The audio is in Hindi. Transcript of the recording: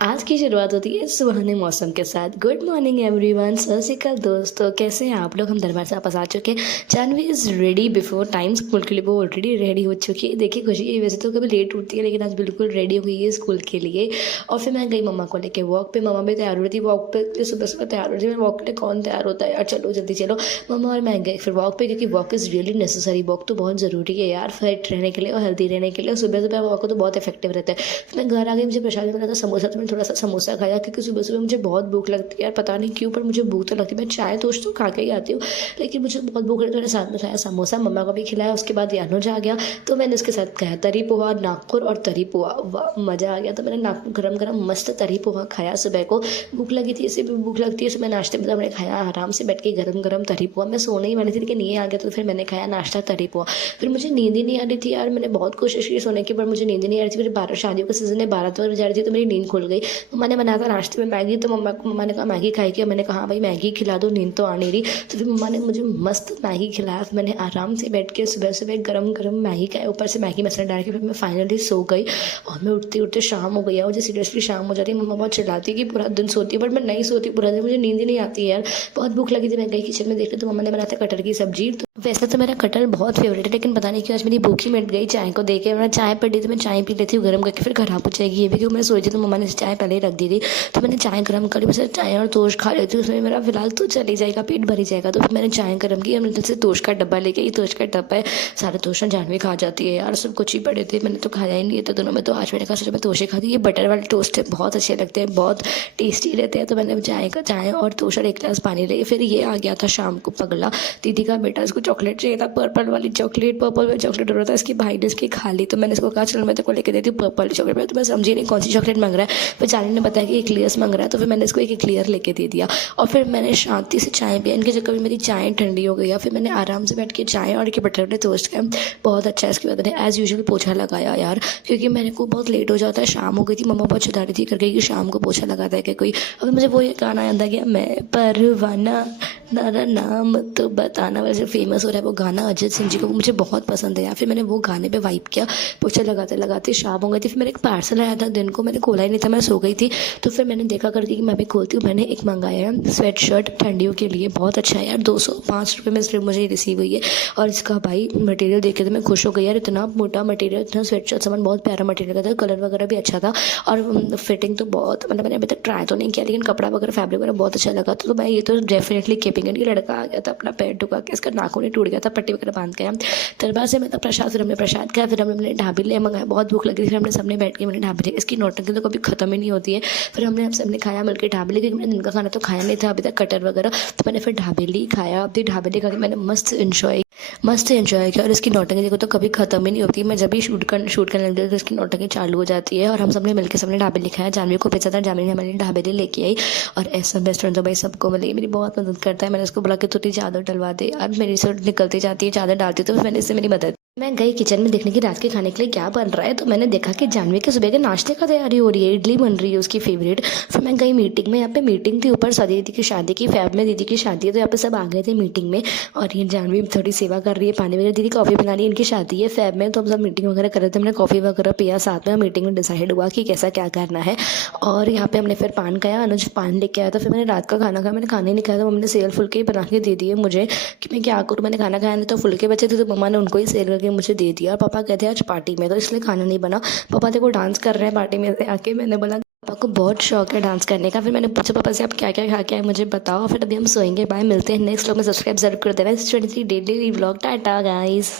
आज की शुरुआत होती है सुहाने मौसम के साथ। गुड मॉर्निंग एवरीवन, सत श्री अकाल दोस्तों, कैसे हैं आप लोग। हम दरबार से वापस आ चुके हैं। Janvi is ready before time school के लिए, वो ऑलरेडी रेडी हो चुकी है। देखिए खुशी वैसे तो कभी लेट उठती है लेकिन आज बिल्कुल रेडी हुई है स्कूल के लिए। और फिर मैं गई मम्मा को लेके वॉक पे। मम्मा भी तैयार हो रही थी वॉक पे, सुबह सुबह तैयार हो रही थी। मैं वॉक के लिए कौन तैयार होता है यार, चलो जल्दी चलो। मम्मा और मैं गए फिर वॉक पे, क्योंकि walk is really necessary. Walk तो बहुत ज़रूरी है यार, फिट रहने के लिए और हेल्दी रहने के लिए। सुबह सुबह वॉक तो बहुत इफेक्टिव रहता है। फिर मैं घर आ गई, मुझे प्रसाद मिला था समोसा, तो मैंने थोड़ा सा समोसा खाया क्योंकि सुबह सुबह मुझे बहुत भूख लगती है यार, पता नहीं क्यों पर मुझे भूख तो लगती है। मैं चाय तोश तो खा के ही आती हूँ लेकिन मुझे बहुत भूख लगी, तो मैंने साथ में खाया समोसा, मम्मा को भी खिलाया। उसके बाद यानुज आ गया तो मैंने उसके साथ खाया तरी पोहा, नागपुर और तरी पोहा। वाह मज़ा आ गया। तो मैंने नागपुर गरम गरम मस्त तरी पोहा खाया। सुबह को भूख लगी थी, इसे भी भूख लगती है। तो मैं नाश्ते में मैंने खाया आराम से बैठ के गरम गरम तरी पोहा। मैं सोने ही वाली थी लेकिन ये आ गया तो फिर मैंने खाया नाश्ता तरी पोहा। फिर मुझे नींद ही नहीं आ रही थी यार, मैंने बहुत कोशिश की सोने की पर मुझे नींद ही नहीं आ रही थी। फिर 12 शादियों का सीजन है, 12 बजे जा रही थी तो मेरी नींद खुल गई। मम्मा ने बनाया था नाश्ते में मैगी, तो मम्मा ने कहा मैगी खाएगी। मैंने कहा हाँ भाई मैगी खिला दो, नींद तो आ नहीं रही। तो फिर मम्मा ने मुझे मस्त मैगी खिलाया। फिर मैंने आराम से बैठ के सुबह सुबह गरम गरम मैगी खाया, ऊपर से मैगी मसाला डाल के। फिर मैं फाइनली सो गई और मैं उठते उठते शाम हो गई है। मुझे सीरियसली शाम हो जाती है। मम्मा बहुत चिल्लाती है कि पूरा दिन सोती है, बट मैं नहीं सोती पूरा दिन, मुझे नींद ही नहीं आती है यार। बहुत भूख लगी थी। मैं गई किचन में देखी तो मम्मा ने बनाया था कटहल की सब्जी। तो वैसे तो मेरा कटहल बहुत फेवरेट है लेकिन पता नहीं क्यों आज मेरी भूख ही मिट गई चाय को देखे। मैं चाय पड़ी तो मैं चाय पी लेती हूँ गर्म करके, फिर खराब हो जाएगी ये भी, क्योंकि मैं सोची थी तो मम्मा ने चाय पहले ही रख दी थी। तो मैंने चाय गर्म करी, मैं चाय और तोश खा लेती हूँ, उसमें मेरा फिलहाल तो चली जाएगा, पेट भरी जाएगा। तो फिर मैंने चाय गर्म की, हमने जैसे तोश का डब्बा लेके, ये तोश का डब्बा है, सारे तोश जानवी खा जाती है यार, सब कुछ ही पड़े थे, मैंने तो खाया ही नहीं है तो दोनों में। तो आज मैंने कहा सोचा मैं तोशे खाती। ये बटर वाले टोस्ट है, बहुत अच्छे लगते हैं, बहुत टेस्टी रहते हैं। तो मैंने चाय और तोश और एक गिलास पानी ले। फिर ये आ गया था शाम को पगला, दीदी का बेटा, इसको चॉकलेट चाहिए था, पर्पल वाली चॉकलेट। पर्पल वाली चॉकलेट हो रहा था, इसकी भाई ने इसकी खा ली। तो मैंने इसको कहा चलो मैं तेरे को लेके देती हूँ पर्पल चॉकलेट में। तो मैं समझी नहीं कौन सी चॉकलेट मांग रहा है। फिर जानी ने बताया कि एक्लियर्स मांग रहा है, तो फिर मैंने इसको एक एक्लियर लेके दे दिया। और फिर मैंने शांति से चाय पिया। इनके चक्कर में मेरी चाय ठंडी हो गई है। फिर मैंने आराम से बैठ के चाय और के बटर में टोस्ट खाया, बहुत अच्छा है। इसके बाद मैंने एज़ यूजुअल पोछा लगाया यार, क्योंकि मेरे को बहुत लेट हो जाता है, शाम हो गई थी। मम्मा बहुत चिल्ला रही थी करके कि शाम को पोछा लगाता है क्या कोई। अभी मुझे वो गाना याद आ गया, मैं परवाना नारा नाम तो बताना वाला जो फेमस हो रहा है वो गाना अरिजीत सिंह जी का, वो मुझे बहुत पसंद है यार। फिर मैंने वो गाने पे वाइब किया, पोछा लगाते लगाते शाम हो गई थी। फिर मेरे एक पार्सल आया था दिन को, मैंने खोला ही नहीं था, मैं सो गई थी। तो फिर मैंने देखा करके कि मैं भी खोलती हूँ। मैंने एक मंगाया है स्वेट शर्ट ठंडियों के लिए, बहुत अच्छा है यार, 205 रुपये में सिर्फ मुझे रिसीव हुई है। और इसका भाई मटेरियल देख के तो मैं खुश हो गई यार, इतना मोटा मटेरियल, इतना स्वेट शर्ट सामान, बहुत प्यारा मटेरियल का था, कलर वगैरह भी अच्छा था और फिटिंग तो बहुत, मतलब मैंने अभी तक ट्राई तो नहीं किया लेकिन कपड़ा वगैरह फैब्रिक वगैरह बहुत अच्छा लगा। तो मैं ये तो डेफिनेटली कीपिंग है। लड़का आ गया था अपना पैर टुका के, इसका नाखून ही टूट गया था, पट्टी वगैरह बांध के। दरबार से मतलब प्रसाद, फिर हमने प्रसाद खाया, फिर हमने ढाबी ले मंगाया, बहुत भूख लगी थी। फिर हमने सबने बैठ के मैंने ढाबी ले, इसकी नौटंकी तो कभी खत्म ही नहीं होती है। फिर हम सबने खाया मिलकर ढाबे, क्योंकि मैंने दिन का खाना तो खाया नहीं था अभी तक कटर वगैरह, तो मैंने फिर ढाबेली खाया। अब ढाबेली खा के मैंने मस्त एंजॉय किया। और इसकी नौटंकी देखो तो कभी खत्म ही नहीं होती। मैं जब भी शूट करने लगती हूँ तो इसकी नौटंकी चालू हो जाती है। और हम सबने मिलकर सबने ढाबेली खाया, जानवी को भेजा था, जानवी ने हमारे ढाबेली लेके आई। और ऐसा बेस्ट फ्रेंड तो भाई सबको मिले, मेरी बहुत मदद करता है। मैंने उसको बोला कि थोड़ी चादर डलवा दे, और मेरी से निकलती जाती है चादर डालती, तो मैंने इससे मेरी मदद। मैं गई किचन में देखने की रात के खाने के लिए क्या बन रहा है, तो मैंने देखा कि जानवी के सुबह के नाश्ते का तैयारी हो रही है, इडली बन रही है उसकी फेवरेट। फिर मैं गई मीटिंग में, यहाँ पे मीटिंग थी ऊपर सदी दीदी की शादी की, फैब में दीदी की शादी है, तो यहाँ पे सब आ गए थे मीटिंग में। और ये जानवी थोड़ी सेवा कर रही है, पानी वगैरह, दीदी कॉफ़ी बना रही है, इनकी शादी है फैब में, तो हम सब मीटिंग वगैरह कर रहे थे। हमने कॉफ़ी वगैरह पिया साथ में, मीटिंग में डिसाइड हुआ कि कैसा क्या करना है। और यहाँ पे हमने फिर पान खाया, अनुज पान लेके आया था। फिर मैंने रात का खाना खाया, मैंने खाने नहीं खाया, तो मम्मी ने सेल फुलके ही बना के दे दिए मुझे कि मैं क्या करूँ। मैंने खाना खाया नहीं, तो फुलके बचे थे तो मम्मा ने उनको ही सेल करके मुझे दे दिया। पापा कहते हैं आज पार्टी में, तो इसलिए खाना नहीं बना। पापा देखो डांस कर रहे हैं पार्टी में से आके, मैंने बोला पापा को बहुत शौक है डांस करने का। फिर मैंने पूछा पापा से आप क्या क्या खा के आए मुझे बताओ। फिर अभी हम सोएंगे, बाय, मिलते हैं नेक्स्ट व्लॉग में, सब्सक्राइब जरूर कर देना। 23 डेली व्लॉग, टाटा गाइस।